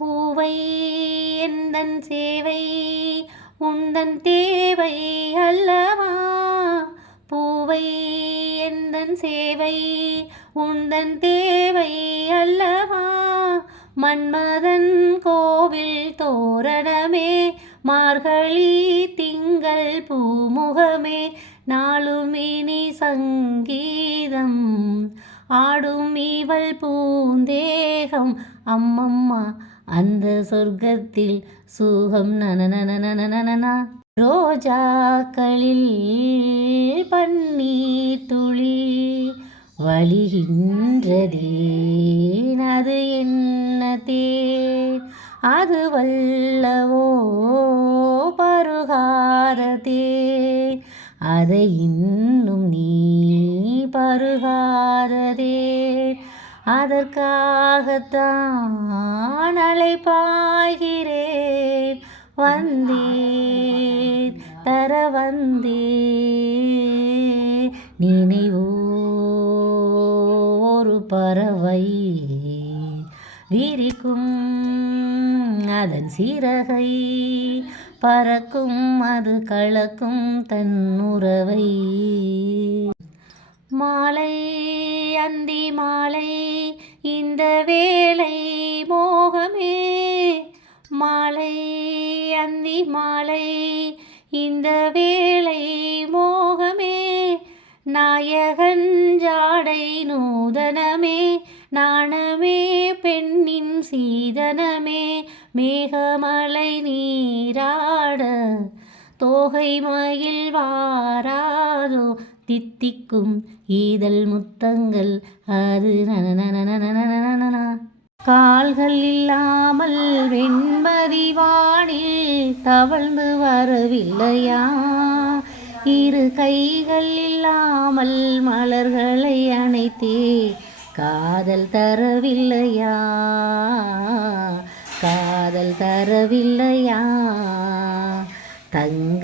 பூவை எந்தன் சேவை உந்தன் தேவை அல்லவா? பூவை எந்தன் சேவை உந்தன் தேவை அல்லவா? மன்மதன் கோவில் தோரணமே மார்கழி திங்கள் பூமுகமே நாளுமினி சங்கீதம் ஆடும் இவள் பூந்தே பூந்தேகம் அம்மம்மா அந்த சொர்க்கத்தில் சுகம் நனநனநனநனனா ரோஜாக்களில் பன்னீர் துளி வழிகின்றதே அது என்ன தேன்? அது வல்லவோ பருகாரதே அதை இன்னும் நீ பருகாரதே அதற்காகத்தான் அழைப்பாகிறேன். வந்தேன் தர வந்தேன் நினைவோ ஒரு பறவை விரிக்கும் அதன் சிறகை பறக்கும் அது கலக்கும் தன் உறவை. மாலை அந்தி மாலை இந்த வேலை மோகமே மாலை அந்தி மாலை. இந்த வேலை மோகமே நாயகன் ஜாடை நூதனமே நாணமே பெண்ணின் சீதனமே. மேகமலை நீராட தோகை மயில் வாராதோ தித்திக்கும் ஈதல் முத்தங்கள் அது நனநனநனநனநனா கால்கள் இல்லாமல் வெண்மதி வானில் தவழ்ந்து வரவில்லையா? இரு கைகள் இல்லாமல் மலர்களை அணைத்தே காதல் தரவில்லையா? காதல் தரவில்லையா?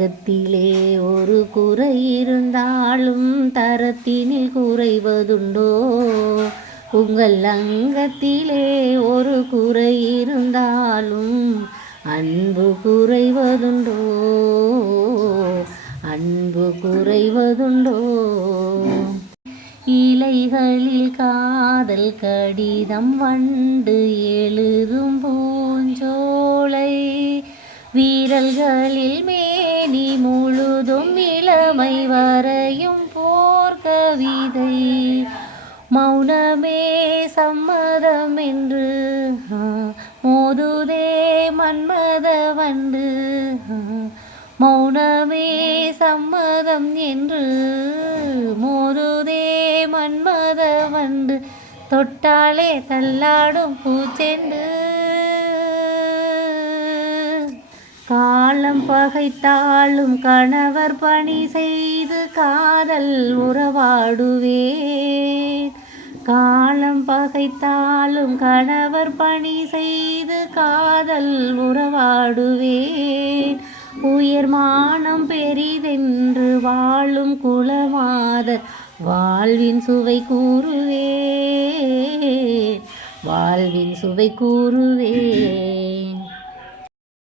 தங்கத்திலே ஒரு குறை இருந்தாலும் தரத்தினில் குறைவதுண்டோ? உங்கள் அங்கத்திலே ஒரு குறை இருந்தாலும் அன்பு குறைவதுண்டோ? அன்பு குறைவதுண்டோ? இலைகளில் காதல் கடிதம் வண்டு எழுதும் பூஞ்சோலை வீரல்களில் மே மேனி முழுதும் இளமை வரையும் போர் மௌனமே சம்மதம் என்று மோதுதே மன்மத வண்டு மௌனமே சம்மதம் என்று மோதுதே மன்மத வண்டு தொட்டாலே தள்ளாடும் பூச்செண்டு காலம் பகைத்தாலும் கணவர் பணி செய்து காதல் உறவாடுவேன். காலம் பகைத்தாலும் கணவர் பணி செய்து காதல் உறவாடுவேன். உயர் மானம் பெரிதென்று வாழும் குலமாதர் வாழ்வின் சுவை கூறுவேன். வாழ்வின் சுவை கூறுவேன்.